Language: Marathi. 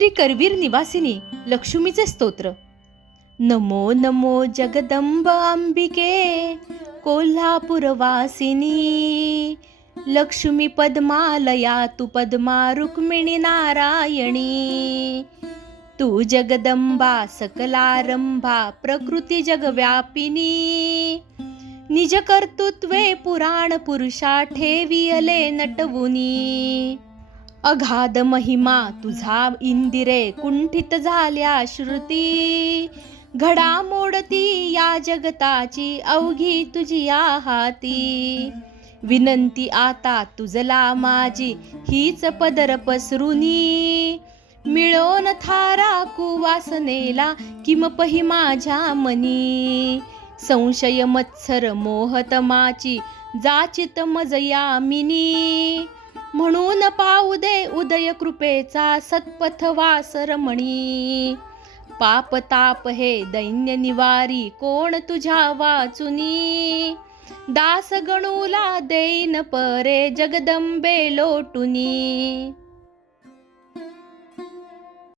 श्री करवीर निवासिनी लक्ष्मीचे स्तोत्र. नमो नमो जगदंब अंबिके कोल्हापूरवासिनी. लक्ष्मी पद्मालया तू पद्मा रुक्मिणी नारायणी. तू जगदंबा सकलारंभा प्रकृती जगव्यापिनी. निज कर्तृत्वे पुराण पुरुषा ठेवियले नटवुनी. अगाध महिमा तुझा इंदिरे कुंठित झाल्या श्रुती. घडामोडती या जगताची अवघी तुझी या हाती विनंती आता तुझला माझी हीच पदर पसरुनी मिळोन थारा कुवासनेला किमपही माझ्या मनी. संशय मत्सर मोहतमाची जाचित मजयामिनी. म्हणून पाऊ दे उदय कृपेचा सत्पथ वासरमणी. पाप ताप हे दैन्य निवारी कोण तुझ्या वाचुनी? दास गणूला देईन परे जगदंबे लोटुनी.